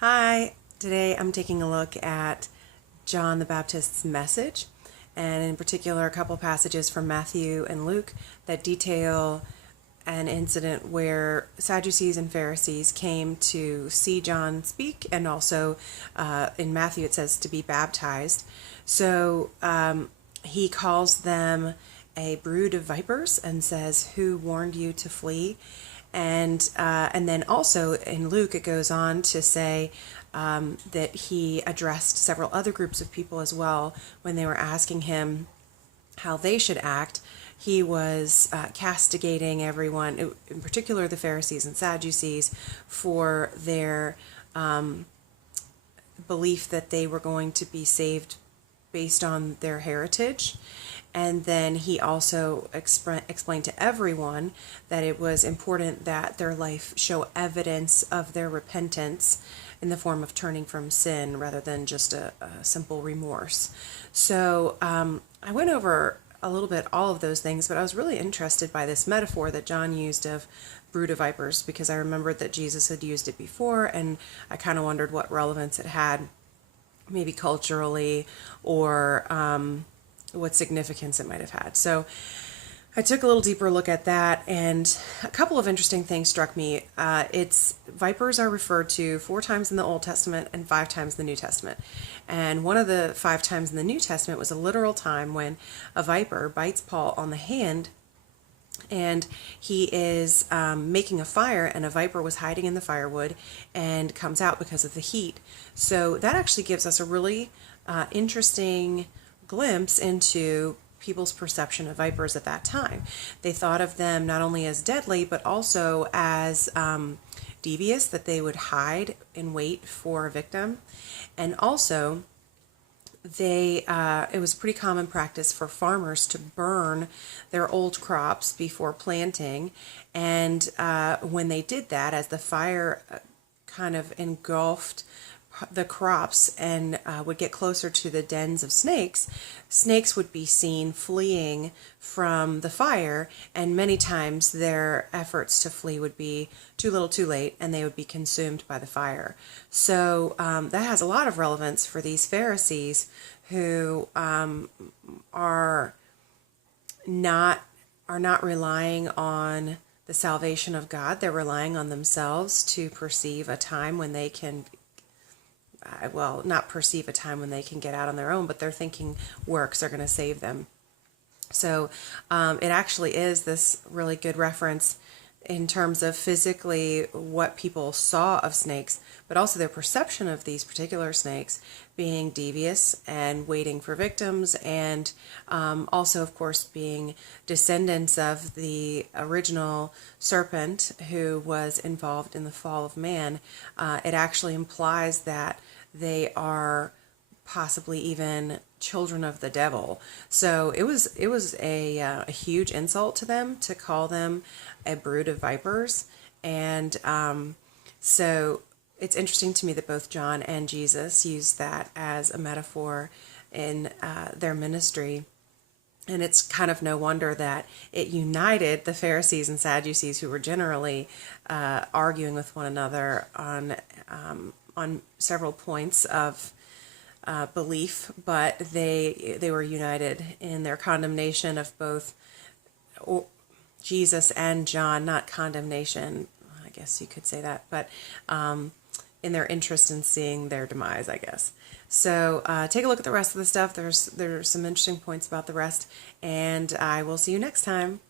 Hi, today I'm taking a look at John the Baptist's message, and in particular, a couple passages from Matthew and Luke that detail an incident where Sadducees and Pharisees came to see John speak, and also in Matthew it says to be baptized. So he calls them a brood of vipers and says, "Who warned you to flee?" And then also in Luke it goes on to say that he addressed several other groups of people as well when they were asking him how they should act. He was castigating everyone, in particular the Pharisees and Sadducees, for their belief that they were going to be saved based on their heritage. And then he also explained to everyone that it was important that their life show evidence of their repentance in the form of turning from sin rather than just a simple remorse. So I went over a little bit all of those things, but I was really interested by this metaphor that John used of brood of vipers, because I remembered that Jesus had used it before, and I kind of wondered what relevance it had, maybe culturally, or what significance it might have had. So I took a little deeper look at that, and a couple of interesting things struck me. It's vipers are referred to 4 times in the Old Testament and 5 times in the New Testament. And one of the 5 times in the New Testament was a literal time when a viper bites Paul on the hand, and he is making a fire, and a viper was hiding in the firewood and comes out because of the heat. So that actually gives us a really interesting glimpse into people's perception of vipers at that time. They thought of them not only as deadly, but also as devious, that they would hide and wait for a victim. And also, it was pretty common practice for farmers to burn their old crops before planting. And when they did that, as the fire kind of engulfed the crops and would get closer to the dens of snakes, snakes would be seen fleeing from the fire, and many times their efforts to flee would be too little too late, and they would be consumed by the fire. So that has a lot of relevance for these Pharisees who are not relying on the salvation of God. They're relying on themselves to perceive a time when they can not perceive a time when they can get out on their own, but they're thinking works are going to save them. So it actually is this really good reference in terms of physically what people saw of snakes, but also their perception of these particular snakes being devious and waiting for victims, and also, of course, being descendants of the original serpent who was involved in the fall of man. It actually implies that they are possibly even children of the devil. So it was a huge insult to them to call them a brood of vipers. And so it's interesting to me that both John and Jesus used that as a metaphor in their ministry. And it's kind of no wonder that it united the Pharisees and Sadducees, who were generally arguing with one another on several points of belief, but they were united in their condemnation of both Jesus and John. Not condemnation, I guess you could say that, but in their interest in seeing their demise, I guess. So take a look at the rest of the stuff. There's some interesting points about the rest, and I will see you next time.